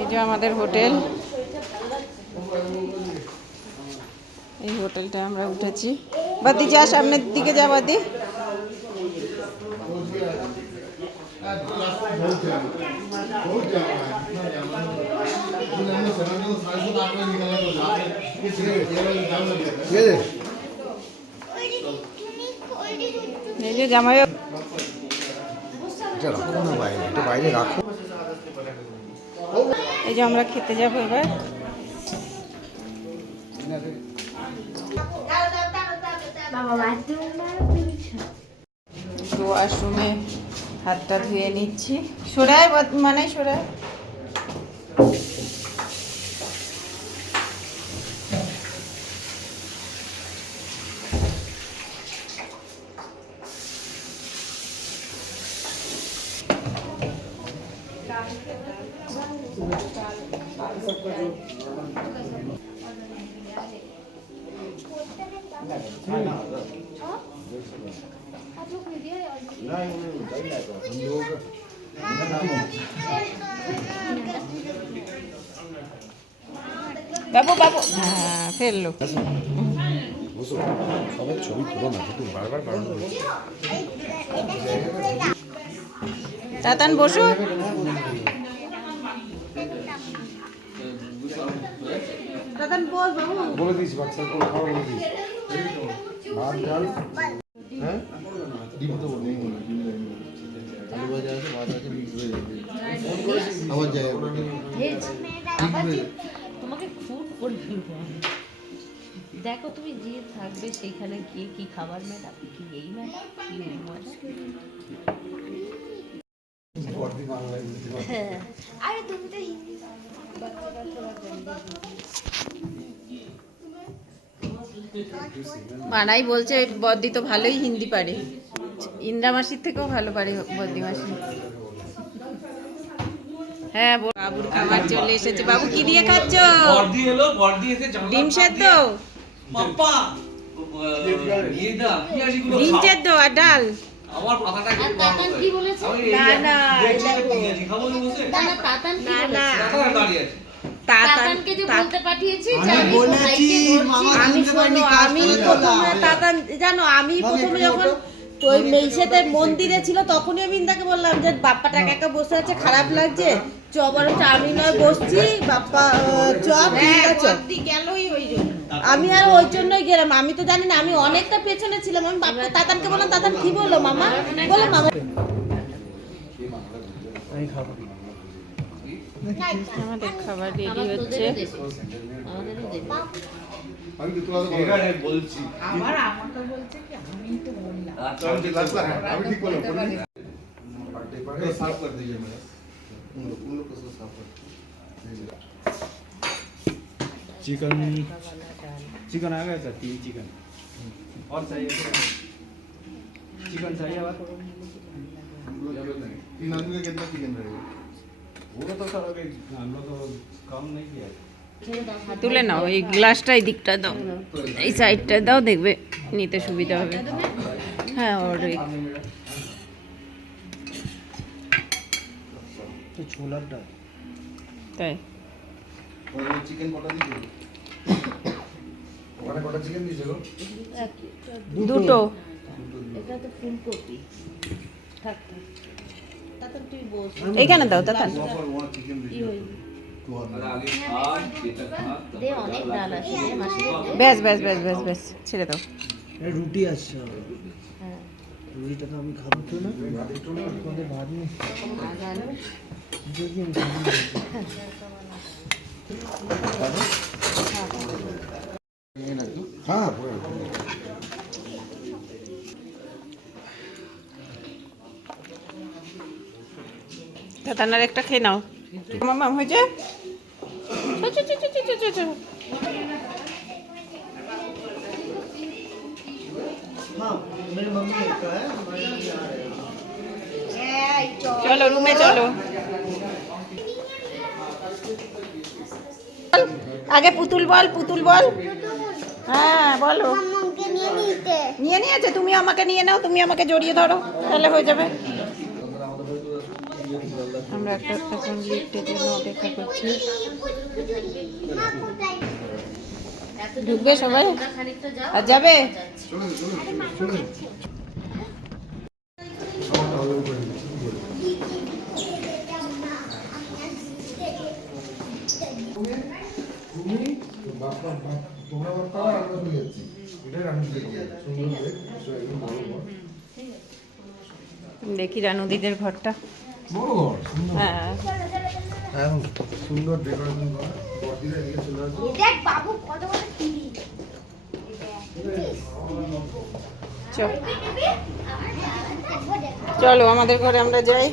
এই যে আমাদের হোটেল। এই হোটেলটা আমরা উঠেছি। বাদি, যা সামনের দিকে যা বাদি। এই যে জামাই বাইরে রাখো। এই যে আমরা খেতে যাব এবার। ওয়াশরুমে হাতটা ধুয়ে নিচ্ছি। সরাই মানে সরাই বাবু বাবু। হ্যাঁ ফেলল। সবাই ছবি তুলো না বসু। বলে দিস বাচ্চার কোনো খাবার বলে দিস ভাত ডাল? হ্যাঁ? ডিম তো নেই মনে হয়, ডিম নেই মনে হয়। আলু ভাজা আছে ভাত আছে মিক্স হয়ে যাবে। আবার যায় তোমাকে খুব করে ফেলব আমি। দেখো তুমি যে থাকবে সেইখানে গিয়ে কি খাবার ম্যাডাম কি এই ম্যাডাম কি ওই ম্যাডাম? হ্যাঁ। আরে তুমি তো হিন্দি মানাই বলছে বদ্দি তো ভালোই হিন্দি পারে। ইন্দ্রা মাসির থেকেও ভালো পারে বদ্দি মাসি। হ্যাঁ বাবুর খাবার চলে এসেছে। বাবু কি দিয়ে খাচ্ছ? ডিম সেদ্ধ? ইয়ে ডিম সেদ্ধ আর ডাল? আমার কি বলেছে? না, না, না না কি। বলেছে? দাঁড়িয়ে আছে। তাতানকে যে বলতে পাঠিয়েছি যে আমি ভাইকে আমি শোনো আমি প্রথমে তাতান জানো আমি প্রথমে যখন ওই মেইসেতে মন্দিরে ছিল তখনই আমি ইন্দাকে বললাম যে বাপ্পা টাকা একা বসে আছে খারাপ লাগছে? চ আমি নয় বসছি। বাপ্পা চ ইন্দা চ আমি আর ওই জন্যই গেলাম। আমি তো জানি না আমি অনেকটা পেছনে ছিলাম। আমি বাপ্পা তাতানকে বললাম তাতান কি বলল মামা? বলে মামা। আমাদের খাবার রেডি আমার হচ্ছে তোদেরও দেবে আমাদেরও দেবে আমি তো তোলা ঠিক আছে বলছি আচ্ছা আমি ঠিক লাগলা আমি ঠিক বললাম বলি साफ कर दीजिए मेरा उन लोग उन लोग को सब साफ कर चिकन चिकन आ गया था तीन चिकन और चाहिए चिकन चाहिए और तीन आदमी का कितना चिकन रहेगा তুলে নাও এই গ্লাসটা এই দিকটা দাও। এই সাইডটা দাও দেখবে নিতে সুবিধা হবে। হ্যাঁ ওর তাই। দুটো। এটা তো ফুলকপি। থাক। এইখানে দাও দে ব্যাস ব্যাস ব্যাস ব্যাস ব্যাস ছেড়ে দাও। রুটি আসছে হ্যাঁ। রুটিটা তো আমি খাব তো না। তোমাদের ভাত নেই? না। হ্যাঁ দাদানার একটা খেয়ে নাও। মামা হয়েছে। চলো রুমে চলো। আগে পুতুল বল পুতুল বল। হ্যাঁ বলো। নিয়ে নিতে নিয়ে নিয়েছে? তুমি আমাকে নিয়ে নাও তুমি আমাকে জড়িয়ে ধরো তাহলে হয়ে যাবে। আমরা একটা এখন লিফটের জন্য অপেক্ষা করছি। ঢুকবে সবাই? আর যাবে? দেখি রানুদিদের ঘরটা। বড় ঘর সুন্দর। হ্যাঁ। একদম সুন্দর ডেকোরেশন করা। বড়দিরা এদিকে চলে আসবে। দেখ বাবু কত বড় টিভি। চলো। আমাদের ঘরে আমরা যাই।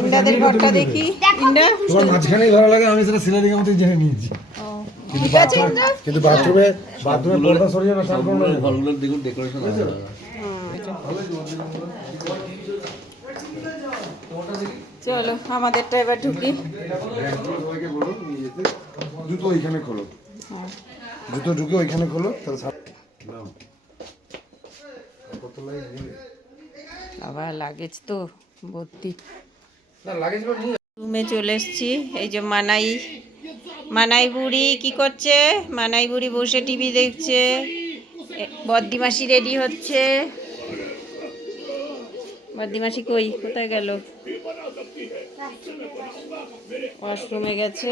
ইন্দাদের ঘরটা দেখি। তোমার মাঝখানেই ভালো লাগে আমি সেটা সিনারি মতো জেনে নিয়েছি। কিন্তু ঠিক আছে কিন্তু বাথরুমে বাথরুমে পর্দা সরিয়ে না ঘরগুলোর দেখুন ডেকোরেশন আছে চলো আমাদেরটা এবার ঢুকি। জুতো ওইখানে খোলো। জুতো ঢুকে ওইখানে খোলো? আবার লাগেজ তো ভর্তি। রুমে চলে এসছি। এই যে মানাই মানাই বুড়ি কি করছে? মানাই বুড়ি বসে টিভি দেখছে। বদ্দিমাসি রেডি হচ্ছে। বদ্দিমাসি কই? কোথায় গেল? ওয়াশরুমে গেছে।